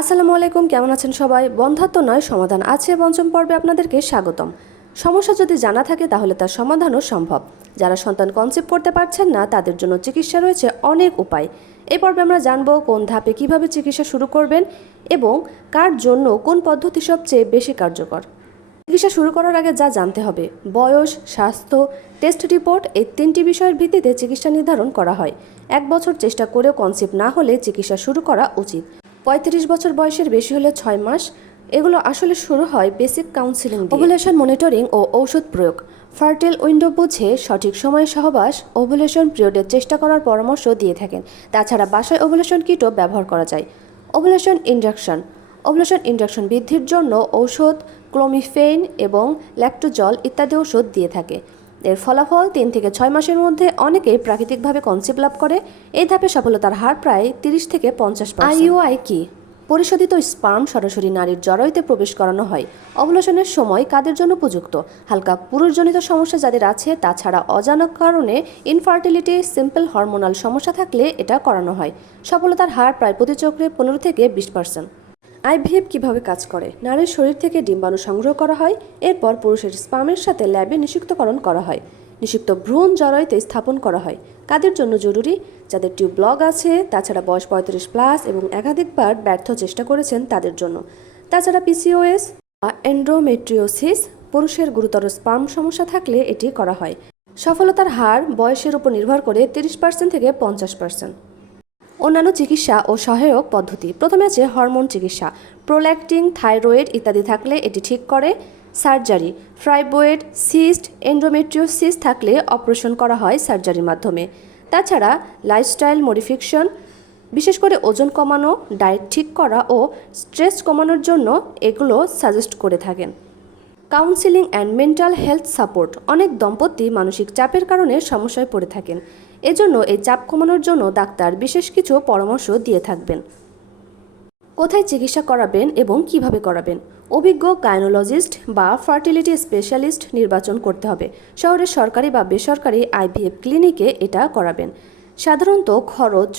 আসসালামু আলাইকুম, কেমন আছেন সবাই? বন্ধাত্ম নয়, সমাধান আছে পঞ্চম পর্বে আপনাদেরকে স্বাগতম। সমস্যা যদি জানা থাকে, তাহলে তার সমাধানও সম্ভব। যারা সন্তান কনসেপ্ট করতে পারছেন না, তাদের জন্য চিকিৎসা রয়েছে অনেক উপায়। এই পর্বে আমরা জানব কোন ধাপে কীভাবে চিকিৎসা শুরু করবেন এবং কার জন্য কোন পদ্ধতি সবচেয়ে বেশি কার্যকর। চিকিৎসা শুরু করার আগে যা জানতে হবে, বয়স, স্বাস্থ্য, টেস্ট রিপোর্ট, এই তিনটি বিষয়ের ভিত্তিতে চিকিৎসা নির্ধারণ করা হয়। এক বছর চেষ্টা করেও কনসেপ্ট না হলে চিকিৎসা শুরু করা উচিত। পঁয়ত্রিশ বছর বয়সের বেশি হলে ছয় মাস। এগুলো আসলে শুরু হয় বেসিক কাউন্সিলিং ওভুলেশন মনিটরিং ও ঔষধ প্রয়োগ। ফার্টেল উইন্ডো বুঝে সঠিক সময়ে সহবাস ওভুলেশন পিরিয়ডের চেষ্টা করার পরামর্শ দিয়ে থাকেন। তাছাড়া বাসায় ওভুলেশন কিটও ব্যবহার করা যায়। ওভুলেশন ইনজেকশন ওভুলেশন ইনজেকশন বৃদ্ধির জন্য ঔষধ ক্লোমিফেন এবং ল্যাক্টোজল ইত্যাদি ওষুধ দিয়ে থাকে। এর ফলাফল তিন থেকে ছয় মাসের মধ্যে অনেকেই প্রাকৃতিকভাবে কনসেপ্ট লাভ করে। এই ধাপে সফলতার হার প্রায় তিরিশ থেকে পঞ্চাশ আইইউআই কি? পরিশোধিত স্পার্ম সরাসরি নারীর জরায়ুতে প্রবেশ করানো হয়। অবলোশনের সময় কাদের জন্য উপযুক্ত? হালকা পুরুষজনিত সমস্যা যাদের আছে তাছাড়া অজানা কারণে ইনফার্টিলিটি সিম্পল হরমোনাল সমস্যা থাকলে এটা করানো হয়। সফলতার হার প্রায় প্রতি চক্রে পনেরো থেকে বিশ পার্সেন্ট আইভিএফ কীভাবে কাজ করে? নারীর শরীর থেকে ডিম্বাণু সংগ্রহ করা হয়, এরপর পুরুষের স্পামের সাথে ল্যাবে নিষিক্তকরণ করা হয়, নিষিক্ত ভ্রূণ জরায়ুতে স্থাপন করা হয়। কাদের জন্য জরুরি? যাদের টিউব ব্লগ আছে, তাছাড়া বয়স পঁয়ত্রিশ প্লাস এবং একাধিকবার ব্যর্থ চেষ্টা করেছেন তাদের জন্য। তাছাড়া পিসিওএস বা এন্ড্রোমেট্রিওসিস পুরুষের গুরুতর স্পাম সমস্যা থাকলে এটি করা হয়। সফলতার হার বয়সের উপর নির্ভর করে তিরিশ পার্সেন্ট থেকে পঞ্চাশ পার্সেন্ট। অন্যান্য চিকিৎসা ও সহায়ক পদ্ধতি। প্রথমে আছে হরমোন চিকিৎসা। প্রোল্যাক্টিং থাইরয়েড ইত্যাদি থাকলে এটি ঠিক করে। সার্জারি। ফ্রাইবয়েড, সিস্ট, এন্ডোমেট্রিওসিস থাকলে অপারেশন করা হয় সার্জারির মাধ্যমে। তাছাড়া লাইফস্টাইল মডিফিকেশন, বিশেষ করে ওজন কমানো, ডায়েট ঠিক করা ও স্ট্রেস কমানোর জন্য এগুলো সাজেস্ট করে থাকেন। Counselling and mental health support অনেক দম্পতি মানসিক চাপের কারণে সমস্যায় পড়ে থাকেন। এজন্য এই চাপ কমানোর জন্য ডাক্তার বিশেষ কিছু পরামর্শ দিয়ে থাকবেন। কোথায় চিকিৎসা করাবেন এবং কীভাবে করাবেন? অভিজ্ঞ গাইনোলজিস্ট বা ফার্টিলিটি স্পেশালিস্ট নির্বাচন করতে হবে। শহরের সরকারি বা বেসরকারি আইভিএফ ক্লিনিকে এটা করাবেন। সাধারণত খরচ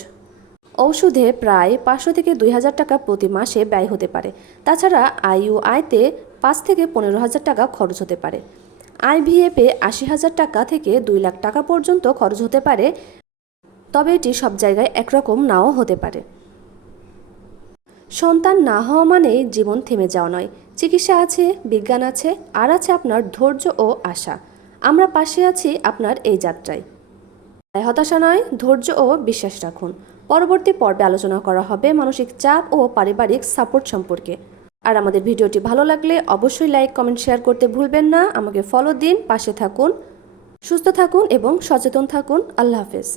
ঔষধে প্রায় পাঁচশো থেকে দুই হাজার টাকা প্রতি মাসে ব্যয় হতে পারে। তাছাড়া আইইউআইতে পাঁচ থেকে পনেরো হাজার টাকা খরচ হতে পারে। আইভিএফে আশি হাজার টাকা থেকে দুই লাখ টাকা পর্যন্ত খরচ হতে পারে। তবে এটি সব জায়গায় একরকম নাও হতে পারে। সন্তান না হওয়া মানে জীবন থেমে যাওয়া নয়। চিকিৎসা আছে, বিজ্ঞান আছে, আর আছে আপনার ধৈর্য ও আশা। আমরা পাশে আছি আপনার এই যাত্রায়। হতাশা নয়, ধৈর্য ও বিশ্বাস রাখুন। পরবর্তী পর্বে আলোচনা করা হবে মানসিক চাপ ও পারিবারিক সাপোর্ট সম্পর্কে। আর আমাদের ভিডিওটি ভালো লাগলে অবশ্যই লাইক, কমেন্ট, শেয়ার করতে ভুলবেন না। আমাকে ফলো দিন, পাশে থাকুন, সুস্থ থাকুন এবং সচেতন থাকুন। আল্লাহ হাফেজ।